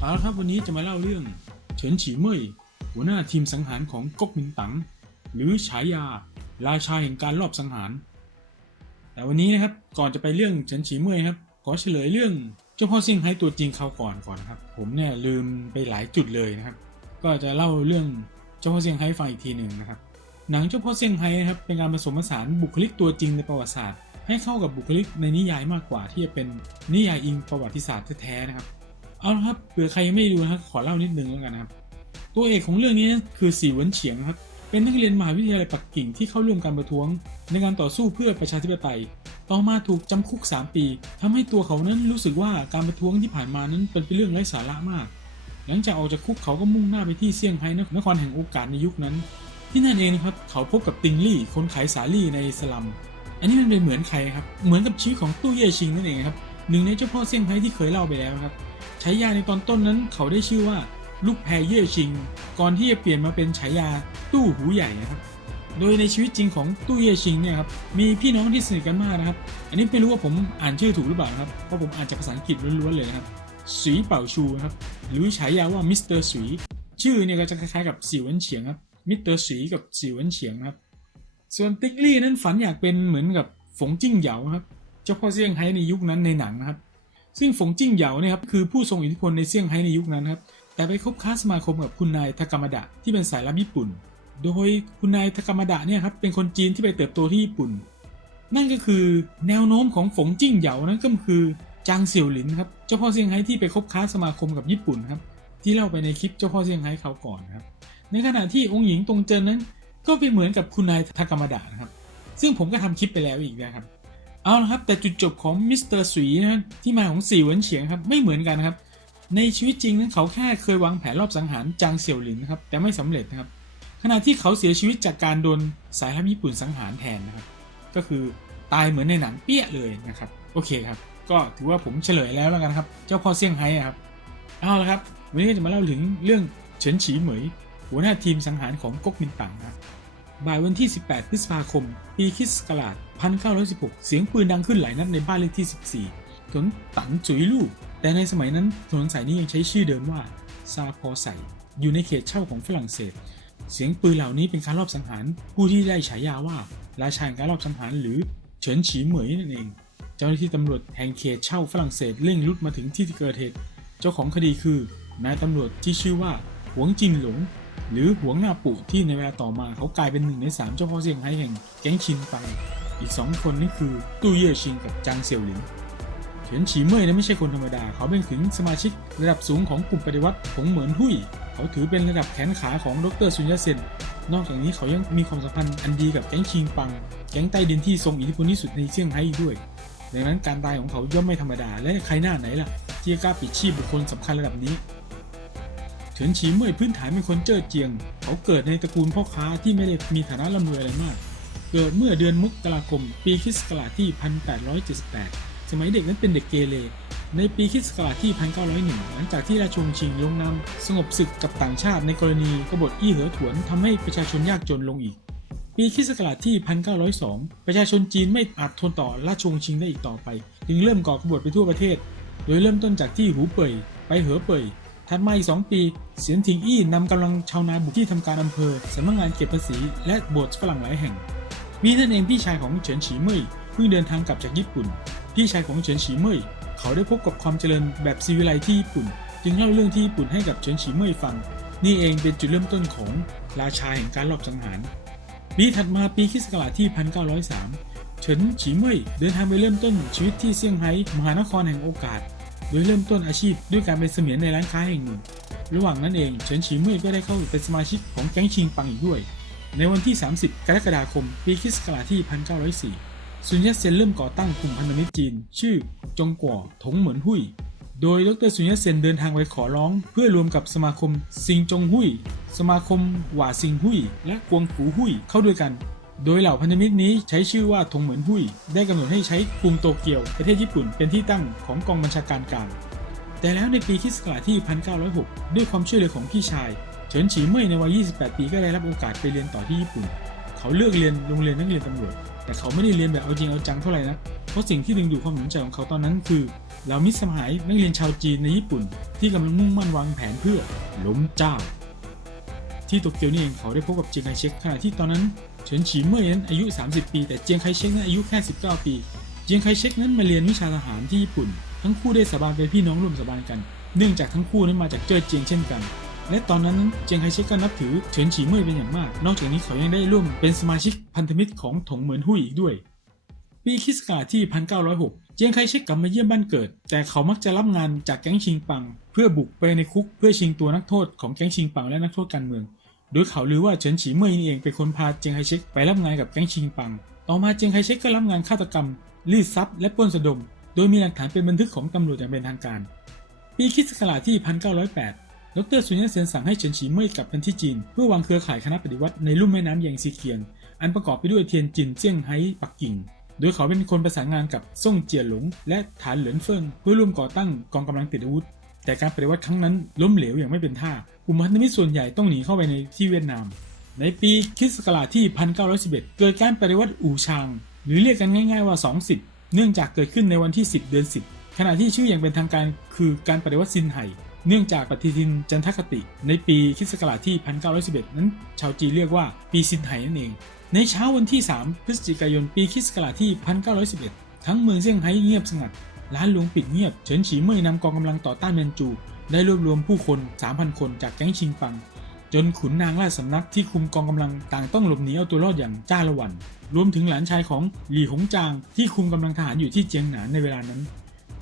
เอาละครับวันนี้จะมาเล่าเรื่อง เฉินฉีเม่ยหัวหน้าทีมสังหารของก๊กมินตั๋งหรือฉายา ราชาแห่งการลอบสังหาร แต่วันนี้นะครับก่อนจะไปเรื่องเฉินฉีเม่ยครับขอเฉลยเรื่องเจ้าพ่อเซี่ยงไฮ้ตัวจริงเขาก่อนก่อนครับ ผมเนี่ยลืมไปหลายจุดเลยนะครับ ก็จะเล่าเรื่องเจ้าพ่อเซี่ยงไฮ้ฟังอีกทีหนึ่งนะครับหนังเจ้าพ่อเซี่ยงไฮ้นะครับเป็นการผสมผสานบุคลิกตัวจริงในประวัติศาสตร์ ให้เข้ากับบุคลิกในนิยายมากกว่าที่จะเป็นนิยายอิงประวัติศาสตร์แท้ๆนะครับ เอาละครับเผื่อใครยังไม่ดูนะครับขอเล่านิดนึงแล้วกันนะครับ ตัวเอกของเรื่องนี้คือสีวนเฉียงครับ เป็นนักเรียนมหาวิทยาลัยปักกิ่งที่เข้าร่วมการประท้วง ในการต่อสู้เพื่อประชาธิปไตย ต่อมาถูกจำคุก 3 ปีทำให้ตัวเขานั้นรู้สึกว่าการประท้วงที่ผ่านมานั้นเป็นเรื่องไร้สาระมาก หลังจากออกจากคุกเขาก็มุ่งหน้าไปที่เซี่ยงไฮ้นครแห่งโอกาสในยุคนั้น ที่นั่นเองนะครับเขาพบกับติงลี่คนขายสาลี่ในสลัม อันนี้มันเป็นเหมือนใครครับ เหมือนกับชีวิตของตู้เย่ชิงนั่นเองครับ หนึ่งในเจ้าพ่อเซี่ยงไฮ้ที่เคยเล่าไปแล้วครับฉายาในตอนต้นนั้นเขาได้ชื่อว่าลูกแพรเย่ชิง ก่อนที่จะเปลี่ยนมาเป็นฉายาตู้หูใหญ่นะครับ โดยในชีวิตจริงของตู้เย่ชิงเนี่ยครับมีพี่น้องที่สนิทกันมากนะครับ อันนี้ไม่รู้ว่าผมอ่านชื่อถูกหรือเปล่าครับเพราะผมอ่านจากภาษาอังกฤษล้วนๆเลยนะครับสีเป่าชูครับหรือฉายาว่ามิสเตอร์สีชื่อเนี่ยก็จะคล้ายๆกับสีหวันเฉียงครับมิสเตอร์สีกับสีหวันเฉียงนะครับส่วนติ๊กลี่นั้นฝันอยากเป็นเหมือนกับฝงจิ้งเหยาครับ จ้าพ่อเซี่ยงไฮ้ในยุคนั้นในหนังนะครับซึ่งฝงจิ้งเหยาเนี่ยครับคือผู้ทรงอิทธิพลในเซี่ยงไฮ้ในยุคนั้นครับแต่ไปคบค้าสมาคมกับคุณนายทากามดะที่เป็นสายลับญี่ปุ่น โดยคุณนายทากามดะเนี่ยครับเป็นคนจีนที่ไปเติบโตที่ญี่ปุ่น นั่นก็คือแนวโน้มของฝงจิ้งเหยานั้นก็คือจางเสี่ยวหลินครับเจ้าพ่อเซี่ยงไฮ้ที่ไปคบค้าสมาคมกับญี่ปุ่นครับที่เล่าไปในคลิปเจ้าพ่อเซี่ยงไฮ้เขาก่อนครับในขณะที่องค์หญิงตรงเจินนั้น ก็เป็นเหมือนกับคุณนายทากามดะนะครับซึ่งผมก็ทำคลิปไปแล้วอีกนะครับ เอาละครับแต่จุดจบของมิสเตอร์สุยนะที่มาของสี่หวนเฉียงครับไม่เหมือนกันนครับ ในชีวิตจริงนั้นเขาแค่เคยวางแผนรอบสังหารจางเสี่ยวหลินนะครับแต่ไม่สำเร็จนะครับขณะที่เขาเสียชีวิตจากการโดนสายลับญี่ปุ่นสังหารแทนนะครับ ก็คือตายเหมือนในหนังเปี้ยเลยนะครับโอเคครับก็ถือว่าผมเฉลยแล้วแล้วกันครับ เจ้าพ่อเซี่ยงไฮ้ครับเอาละครับวันนี้จะมาเล่าถึงเรื่องเฉินฉีเหมยหัวหน้าทีมสังหารของก๊กมินตั๋งครั บ่ายวันที่ 18 พฤษภาคม ปีคริสต์ศักราช1916 เสียงปืนดังขึ้นหลายนัดในบ้านเลขที่ 14 ถนนตันจุยลู่ แต่ในสมัยนั้นถนนสายนี้ยังใช้ชื่อเดิมว่าซาพอใสอยู่ในเขตเช่าของฝรั่งเศส เสียงปืนเหล่านี้เป็นการรอบสังหาร ผู้ที่ได้ฉายาว่า ราชาแห่งการรอบสังหารหรือเฉินฉีเหมยนั่นเอง เจ้าหน้าที่ตำรวจแห่งเขตเช่าฝรั่งเศสเร่งรุดมาถึงที่เกิดเหตุ เจ้าของคดีคือนายตำรวจที่ชื่อว่าหวงจินหลง หรือหวงหน้าปู่ที่ในเวลาต่อมาเขากลายเป็นหนึ่งในสามเจ้าพ่อเซี่ยงไฮ้แห่งแก๊งชินตังอีกสองคนนี่คือตู้เย่ชิงกับจางเสี่ยวหลินเฉินฉีเม่ยนั้นไม่ใช่คนธรรมดา เขาเป็นถึงสมาชิกระดับสูงของกลุ่มปฏิวัติผงเหมือนหุยเขาถือเป็นระดับแขนขาของดรซุนยะเซนนอกจากนี้เขายังมีความสัมพันธ์อันดีกับแก๊งชิงปัง แก๊งใต้ดินที่ทรงอิทธิพลที่สุดในเซี่ยงไฮ้ด้วย ดังนั้นการตายของเขาย่อมไม่ธรรมดา และใครหน้าไหนล่ะที่กล้าปิดชีพบุคคลสำคัญระดับนี้ เฉินฉีเม่ยพื้นฐานเป็นคนเจ้อเจียง เขาเกิดในตระกูลพ่อค้าที่ไม่ได้มีฐานะร่ำรวยอะไรมาก เกิดเมื่อเดือนมกราคม ปีคริสต์ศักราชที่ 1878 สมัยเด็กนั้นเป็นเด็กเกเร ในปีคริสต์ศักราชที่ 1901 หลังจากที่ราชวงศ์ชิงลงนามสงบศึกกับต่างชาติในกรณีกบฏอี้เหอถวนทำให้ประชาชนยากจนลงอีก ปีคริสต์ศักราชที่ 1902 ประชาชนจีนไม่อาจทนต่อราชวงศ์ชิงได้อีกต่อไป จึงเริ่มก่อกบฏไปทั่วประเทศ โดยเริ่มต้นจากที่หูเป่ยไปเหอเป่ย ถัดมาอีก 2 ปี เสียนทิงอี้นำกำลังชาวนาบุกที่ทำการอำเภอสำนักงานเก็บภาษี และโบสถ์ฝรั่งหลายแห่ง มีนั่นเองพี่ชายของเฉินฉีเม่ยเพิ่งเดินทางกลับจากญี่ปุ่น พี่ชายของเฉินฉีเม่ยเขาได้พบกับความเจริญแบบซีวิไลที่ญี่ปุ่น จึงเล่าเรื่องที่ญี่ปุ่นให้กับเฉินฉีเม่ยฟัง นี่เองเป็นจุดเริ่มต้นของราชาแห่งการลอบสังหารปีถัดมาปีคริสต์ศักราชที่ 1903 เฉินฉีเม่ยเดินทางไปเริ่มต้นชีวิตที่เซี่ยงไฮ้มหานครแห่งโอกาส โดยเริ่มต้นอาชีพด้วยการเป็นเสมียนในร้านค้าแห่งหนึ่ง ระหว่างนั้นเองเฉินฉีเม่ยก็ได้เข้าเป็นสมาชิกของแก๊งชิงปังอีกด้วย ในวันที่ 30 กรกฎาคม ปีคริสต์ศักราชที่ 1904 ซุนยัตเซนเริ่มก่อตั้งกลุ่มพันธมิตรจีน ชื่อจงกัวถงเหมือนหุยโดยดรซุนยัตเซนเดินทางไปขอร้อง เพื่อรวมกับสมาคมซิงจงหุยสมาคมหว่าซิงหุยและกวงฝูหุยเข้าด้วยกัน โดยเหล่าพันธมิตรนี้ใช้ชื่อว่าธงเหมือนหุยได้กำหนดให้ใช้กรุงโตเกียวประเทศญี่ปุ่นเป็นที่ตั้งของกองบัญชาการกลางแต่แล้วในปีคิสต์ศักาที่ 1906 ด้วยความช่วยเหลือของพี่ชาย เฉินฉีเม่ยในวัย 28 ปีก็ได้รับโอกาสไปเรียนต่อที่ญี่ปุ่น เขาเลือกเรียนโรงเรียนนักเรียนตำรวจ แต่เขาไม่ได้เรียนแบบเอาจริงเอาจังเท่าไหร่นะ เพราะสิ่งที่ดึงดูดความสนใจของเขาตอนนั้นคือเหล่ามิตรสหายนักเรียนชาวจีนในญี่ปุ่น ที่กำลังมุ่งมั่นวางแผนเพื่อล้มเจ้า ที่โตเกียวนี่เองเขาได้พบกับเจียงไคเชกขณะที่ตอนนั้น เฉินฉีเม่ยนั้นอายุ 30 ปี แต่เจียงไคเชกนั้นอายุแค่ 19 ปี เจียงไคเชกนั้นมาเรียนวิชาทหารที่ญี่ปุ่น ทั้งคู่ได้สาบานเป็นพี่น้องร่วมสาบานกัน เนื่องจากทั้งคู่นั้นมาจากเจ้อเจียงเช่นกัน และตอนนั้นเจียงไคเชกก็นับถือเฉินฉีเม่ยเป็นอย่างมาก นอกจากนี้เขายังได้ร่วมเป็นสมาชิกพันธมิตรของถงเหมินหุ้ยอีกด้วย ปีคริสต์ศักราชที่ 1906 เจียงไคเชกกลับมาเยี่ยมบ้านเกิด แต่เขามักจะรับงานจากแก๊งชิงปัง เพื่อบุกไปในคุกเพื่อชิงตัวนักโทษของแก๊งชิงปังและนักโทษการเมือง โดยเขาลือว่าเฉินฉีเม่ย์เองเป็นคนพาเจียงไคเชกไปรับงานกับแก๊งชิงปัง ต่อมาเจียงไคเชกก็รับงานฆาตกรรมรีดทรัพย์และปล้นสะดม โดยมีหลักฐานเป็นบันทึกของตำรวจอย่างเป็นทางการ ปีคิสต์ศักราที่ 1908 ดรซุนยันเซียนสั่งให้เฉินฉีเม่ยกลับไปที่จีน เพื่อวางเครือข่ายคณะปฏิวัติในลุ่มแม่น้ำแยงซีเคียงอันประกอบไปด้วยเทียนจินเจียงไฮ้ปักกิ่ง โดยเขาเป็นคนประสานงานกับซ่งเจียหลง และฐานเหลินเฟิงเพื่อร่วมก่อตั้งกองกำลังติดอาวุธ แต่การปฏิวัติครั้งนั้นล้มเหลวอย่างไม่เป็นท่ากลุ่มพันธมิตรส่วนใหญ่ต้องหนีเข้าไปในที่เวียดนาม ในปีคริสต์ศักราชที่ 1911 เกิดการปฏิวัติอู่ชาง หรือเรียกกันง่าย ๆว่า 20 เนื่องจากเกิดขึ้นในวันที่ 10 เดือน 10 ขณะที่ชื่ออย่างเป็นทางการคือการปฏิวัติซินไห่เนื่องจากปฏิทินจันทคติ ในปีคริสต์ศักราชที่ 1911 นั้น ชาวจีนเรียกว่าปีซินไห่นั่นเอง ในเช้าวันที่ 3 พฤศจิกายน ปีคริสต์ศักราชที่ 1911 ทั้งเมืองเซี่ยงไฮ้เงียบสงัด ร้านหลวงปิดเงียบ เฉินฉีเม่ยนำกองกำลังต่อต้านเมียนจู ได้รวบรวมผู้คน 3,000 คนจากแก๊งชิงปัง จนขุนนางราชสำนักที่คุมกองกำลังต่างต้องหลบหนีเอาตัวรอดอย่างจ้าละวัน รวมถึงหลานชายของหลี่หงจางที่คุมกำลังทหารอยู่ที่เจียงหนานในเวลานั้น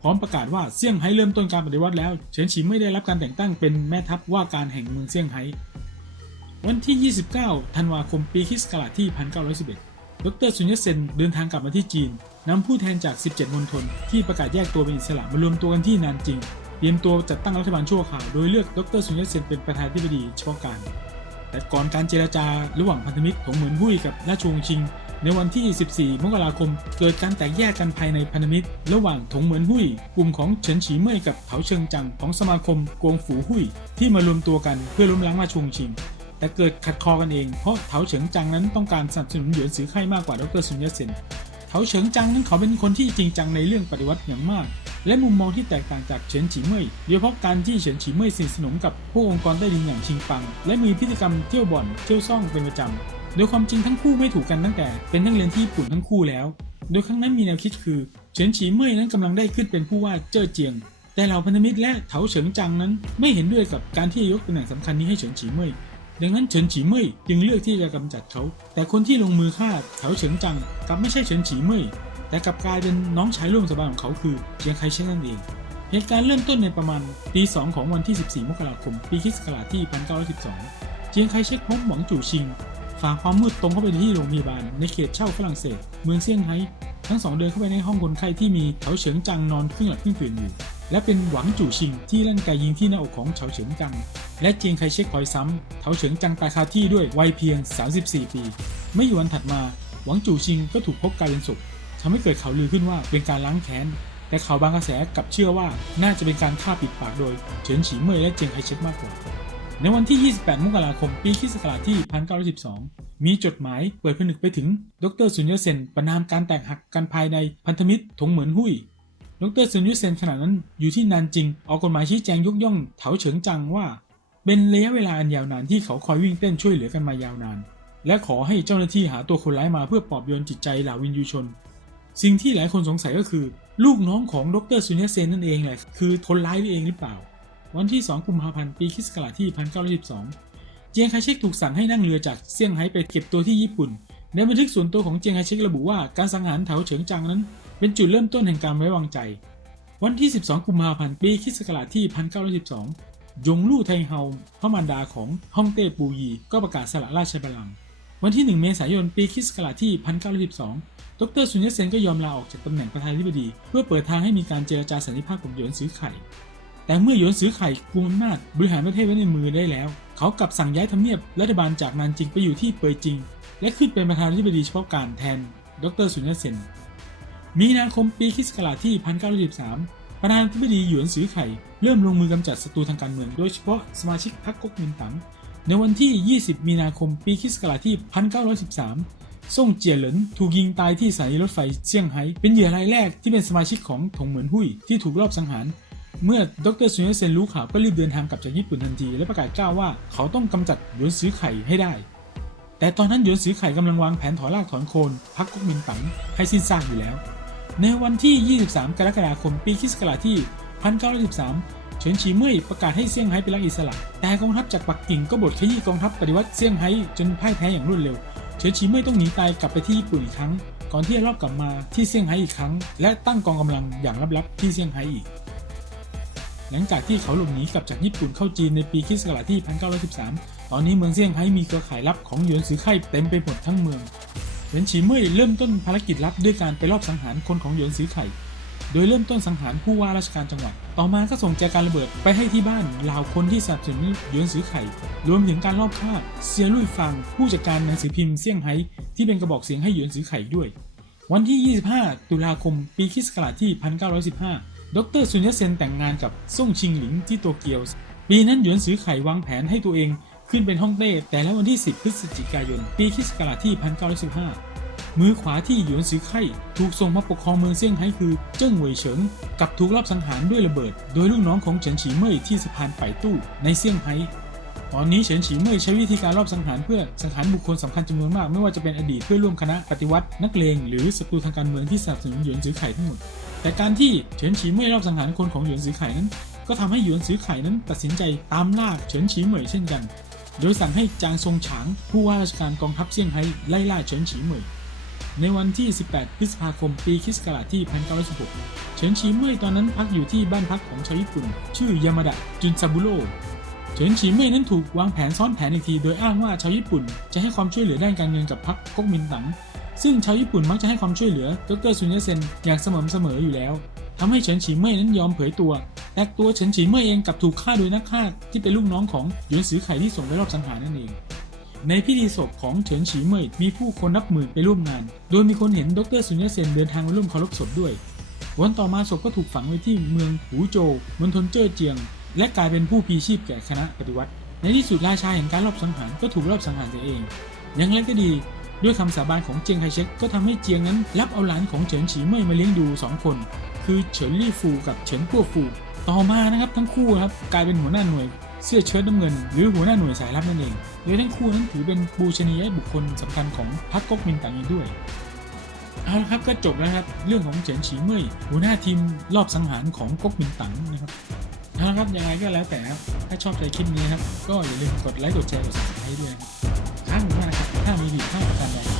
พร้อมประกาศว่าเซี่ยงไฮ้เริ่มต้นการปฏิวัติแล้ว เฉินฉีไม่ได้รับการแต่งตั้งเป็นแม่ทัพว่าการแห่งเมืองเซี่ยงไฮ้วันที่ 29 ธันวาคม ปีคริสต์ศักราชที่ 1911 ดรซุนยเซนเดินทางกลับมาที่จีนนำผู้แทนจาก 17 มณฑลที่ประกาศแยกตัวเป็นอิสระมารวมตัวกันที่นานจิง เตรียมตัวจัดตั้งรัฐบาลชั่วคราว โดยเลือกดรซุนยเซนเป็นประธานาธิบดีเฉพาะการ แต่ก่อนการเจรจาระหว่างพันธมิตรของเหมือนหุ้ยกับราชวงศ์ชิง ในวันที่ 14 มกราคม เกิดการแตกแยกกันภายในพันธมิตร ระหว่างถงเหมือนหุ้ยกลุ่มของเฉินฉีเม่ยกับเถาเชิงจังของสมาคมกวงฝูหุ้ยที่มารวมตัวกันเพื่อล้มล้างราชวงศ์ชิง แต่เกิดขัดคอกันเอง เพราะเถาเฉิงจังนั้นต้องการสนับสนุนเหยียนสือไข่มากกว่าดรซุนยัตเซนเถาเฉิงจังนั้นเขาเป็นคนที่จริงจังในเรื่องปฏิวัติอย่างมาก และมุมมองที่แตกต่างจากเฉินฉีเม่ยโดยเฉพาะการที่เฉินฉีเม่ยสนิทสนมกับพวกองค์กรใต้ดินอย่างชิงปัง และมีพฤติกรรมเที่ยวบ่อนเที่ยวซ่องเป็นประจำโดยความจริงทั้งคู่ไม่ถูกกันตั้งแต่ เป็นนักเรียนที่ญี่ปุ่นทั้งคู่แล้ว โดยครั้งนั้นมีแนวคิดคือเฉินฉีเม่ยนั้นกำลังได้ขึ้นเป็นผู้ว่าเจ้อเจียงแต่เหล่าพันธมิตรและเถาเฉิงจังนั้นไม่เห็นด้วยกับการที่ยกตำแหน่งสำคัญนี้ให้เฉินฉีเม่ย ดังนั้นเฉินฉีเม่ยจึงเลือกที่จะกำจัดเขา แต่คนที่ลงมือฆ่าเถาเฉิงจังกลับไม่ใช่เฉินฉีเม่ยแต่กลับกลายเป็นน้องชายร่วมสบานของเขาคือเจียงไคเชกนั่นเองเหตุการณ์เริ่มต้นในประมาณตี2ของวันที่ 14 มกราคม ปีคริสต์ศักราชที่ 1912 เจียงไคเชกพบหวังจู่ชิงฝ่าความมืดตรงเข้าไปที่โรงพยาบาลในเขตเช่าฝรั่งเศส เมืองเซี่ยงไฮ้ทั้งสองเดินเข้าไปในห้องคนไข้ที่มีเถาเฉิงจังนอนครึ่งหลับครึ่งตื่นอยู่ และเป็นหวังจู่ชิงที่ลั่นไกยิงที่หน้าอกของเฉาเฉิงจัง และเจียงไคเชกคอยซ้ำเถาเฉิงจังตายคาที่ด้วยวัยเพียง 34 ปี ไม่กี่วันถัดมาหวังจู่ชิงก็ถูกพบกลายเป็นศพทำให้เกิดข่าวลือขึ้นว่าเป็นการล้างแค้นแต่ข่าวบางกระแสกลับเชื่อว่าน่าจะเป็นการฆ่าปิดปากโดยเฉินฉีเม่ยและเจียงไคเชกมากกว่า ในวันที่ 28 มกราคม ปีคิสต์ศักราชที่ 1912 มีจดหมายเปิดผนึกไปถึงดรซุนยเซนประนามการแตกหักกันภายในพันธมิตรถงเหมือนหุ้ย ดรซุนยุเซนขณะนั้นอยู่ที่นานจริง ออกกฎหมายชี้แจงยกย่องเถาเฉิงจังว่า เป็นระยะเวลาอันยาวนานที่เขาคอยวิ่งเต้นช่วยเหลือกันมายาวนาน และขอให้เจ้าหน้าที่หาตัวคนร้ายมาเพื่อปลอบโยนจิตใจเหล่าวินยูชน สิ่งที่หลายคนสงสัยก็คือ ลูกน้องของดรซุนยเซนนั่นเองแหละคือคนร้ายนี่เองหรือเปล่า วันที่ 2 กุมภาพันธ์ปีคริสต์ศักราชที่ 1912 เจียงไคเชกถูกสั่งให้นั่งเรือจากเซี่ยงไฮ้ไปเก็บตัวที่ญี่ปุ่นในบันทึกส่วนตัวของเจียงไคเชกระบุว่าการสังหารเถาเฉิงจังนั้น เป็นจุดเริ่มต้นแห่งการไว้วางใจ วันที่ 12 กุมภาพันธ์ ปีคศที่ 1912 ยงลู่ไทเฮาพระมารดาของฮ่องเต้ปูยี ก็ประกาศสละราชบัลลังก์ วันที่ 1 เมษายน ปีคศที่ 1912 ดรซุนยเซนก็ยอมลาออกจากตำแหน่งประธานาธิบดี เพื่อเปิดทางให้มีการเจรจาสันติภาพกับหยวนซื้อไข่ แต่เมื่อหยวนซื้อไข่กุมอำนาจบริหารประเทศไว้ในมือได้แล้ว เขากลับสั่งย้ายทำเนียบรัฐบาลจากนานจิงไปอยู่ที่เปยจิง และขึ้นเป็นประธานาธิบดีเฉพาะการแทน ดรซุนยเซน มีนาคมปีคริสต์ศักราชที่ 1913ประธานาธิบดีหยวนซือไข่ เริ่มลงมือกำจัดศัตรูทางการเมือง โดยเฉพาะสมาชิกพรรคก๊กมินตั๋งในวันที่ 20 มีนาคมปีคริสต์ศักราชที่ 1913 ซ่งเจียเหลินถูกยิงตายที่สถานีรถไฟเซี่ยงไฮ้ เป็นเหยื่อรายแรกที่เป็นสมาชิกของถงเหมือนหุยที่ถูกลอบสังหาร เมื่อดรซุนยเซนรู้ข่าวก็รีบเดินทางกลับจากญี่ปุ่นทันที และประกาศกล้าวว่าเขาต้องกำจัดหยวนซือไข่ให้ได้ แต่ตอนนั้นหยวนซือไข่กำลังวางแผนถอนรากถอนโคนพรรคก๊กมินตั๋งให้สิ้นซากอยู่แล้ว ในวันที่ 23 กรกฎาคมปีคศกราที่ 1913 เฉินฉีเม่ยประกาศให้เซี่ยงไฮ้เป็นรัฐอิสระ แต่กองทัพจากปักกิ่งก็บดขยี้กองทัพปฏิวัติเซี่ยงไฮ้จนพ่ายแพ้อย่างรวดเร็ว เฉินฉีเม่ยต้องหนีตายกลับไปที่ญี่ปุ่นอีกครั้ง ก่อนที่จะรอบกลับมาที่เซี่ยงไฮ้อีกครั้ง และตั้งกองกำลังอย่างลับๆที่เซี่ยงไฮ้อีก หลังจากที่เขาหลบหนีกลับจากญี่ปุ่นเข้าจีนในปีคศที่ 1913 ตอนนี้เมืองเซี่ยงไฮ้มีเครือข่ายลับของหยวนซือไข่เต็มไปหมดทั้งเมือง เหวินฉีเม่ยเริ่มต้นภารกิจลับด้วยการไปลอบสังหารคนของหยวนซือไข่ โดยเริ่มต้นสังหารผู้ว่าราชการจังหวัด ต่อมาก็ส่งแจกันระเบิดไปให้ที่บ้านเหล่าคนที่สนับสนุนหยวนซือไข่ รวมถึงการลอบฆ่าเซียลุยฟังผู้จัดการหนังสือพิมพ์เซี่ยงไฮ้ที่เป็นกระบอกเสียงให้หยวนซือไข่ด้วย วันที่ 25 ตุลาคม ปีคริสต์ศักราชที่ 1915 ดรซุนยัตเซนแต่งงานกับซ่งชิงหลิงที่โตเกียว ปีนั้นหยวนซือไข่วางแผนให้ตัวเอง ขึ้นเป็นฮ่องเต้แต่แล้ววันที่ 10 พฤศจิกายน ปีคริสต์ศักราชที่ 1915 มือขวาที่หยวนซือไข่ถูกส่งมาปกครองเมืองเซี่ยงไฮ้คือเจิ้งเหวยเฉิงกับถูกลอบสังหารด้วยระเบิด โดยลูกน้องของเฉินฉีเม่ยที่สะพานไปตู้ในเซี่ยงไฮ้ตอนนี้เฉินฉีเม่ยใช้วิธีการลอบสังหารเพื่อสังหารบุคคลสำคัญจำนวนมาก ไม่ว่าจะเป็นอดีตเพื่อนร่วมคณะปฏิวัตินักเลงหรือศัตรูทางการเมืองที่สนับสนุนหยวนซือไข่ทั้งหมด แต่การที่เฉินฉีเม่ยรอบสังหารคนของหยวนซือไข่นั้น ก็ทำให้หยวนซือไข่นั้นตัดสินใจตามล่าเฉินฉีเมยเช่นกัน โดยสั่งให้จางซงฉางผู้ว่าราชการกองทัพเซี่ยงไฮ้ไล่ล่าเฉินฉีเหมยในวันที่ 18 พฤษภาคม ปีคริสต์ศักราชที่ 1916 เฉินฉีเมยตอนนั้นพักอยู่ที่บ้านพักของชาวญี่ปุ่น ชื่อยามาดะจุนซาบุโร่เฉินฉีเมยนั้นถูกวางแผนซ้อนแผนอีกที โดยอ้างว่าชาวญี่ปุ่นจะให้ความช่วยเหลือด้านการเงินกับพรรคก๊กมินตั๋งซึ่งชาวญี่ปุ่นมักจะให้ความช่วยเหลือดรซุนยเซนอย่างสม่ำเสมออยู่แล้วทำให้เฉินฉีเม่ยนั้นยอมเผยตัว แต่ตัวเฉินฉีเม่ยเองกับถูกฆ่าโดยนักฆ่าที่เป็นลูกน้องของหยวนซือไข่ที่ส่งไปรอบสังหารนั่นเอง ในพิธีศพของเฉินฉีเม่ยมีผู้คนนับหมื่นไปร่วมงาน โดยมีคนเห็นดรซุนยเซนเดินทางมาร่วมเคารพศพด้วย วันต่อมาศพก็ถูกฝังไว้ที่เมืองหูโจวมณฑลเจ้อเจียง และกลายเป็นผู้พีชีพแก่คณะปฏิวัติ ในที่สุดราชาแห่งการรอบสังหารก็ถูกรอบสังหารเสียเอง อย่างไรก็ดีด้วยคำสาบานของเจียงไคเชกก็ทำให้เจียงนั้นรับเอาหลานของเฉินฉีเม่ยมาเลี้ยงดู 2 คน คือเฉินลี่ฟูกับเฉินกัวฟู ต่อมานะครับทั้งคู่ครับกลายเป็นหัวหน้าหน่วยเสื้อเชิ้ตน้ำเงิน หรือหัวหน้าหน่วยสายลับนั่นเองโดยทั้งคู่นั้นถือเป็นบูชนียบุคคลสำคัญของพรรคก๊กมินตั๋งอีกด้วยเอาละครับก็จบแล้วครับเรื่องของเฉินฉีเม่ยหัวหน้าทีมรอบสังหารของก๊กมินตั๋งนะครับเอาละครับยังไงก็แล้วแต่ครับถ้าชอบใจคลิปนี้ครับก็อย่าลืมกดไลค์กดแชร์กดซับสไครต์ด้วยครับค้างมากนะครับถ้ามีผิดพลาดประการใดผมต้อง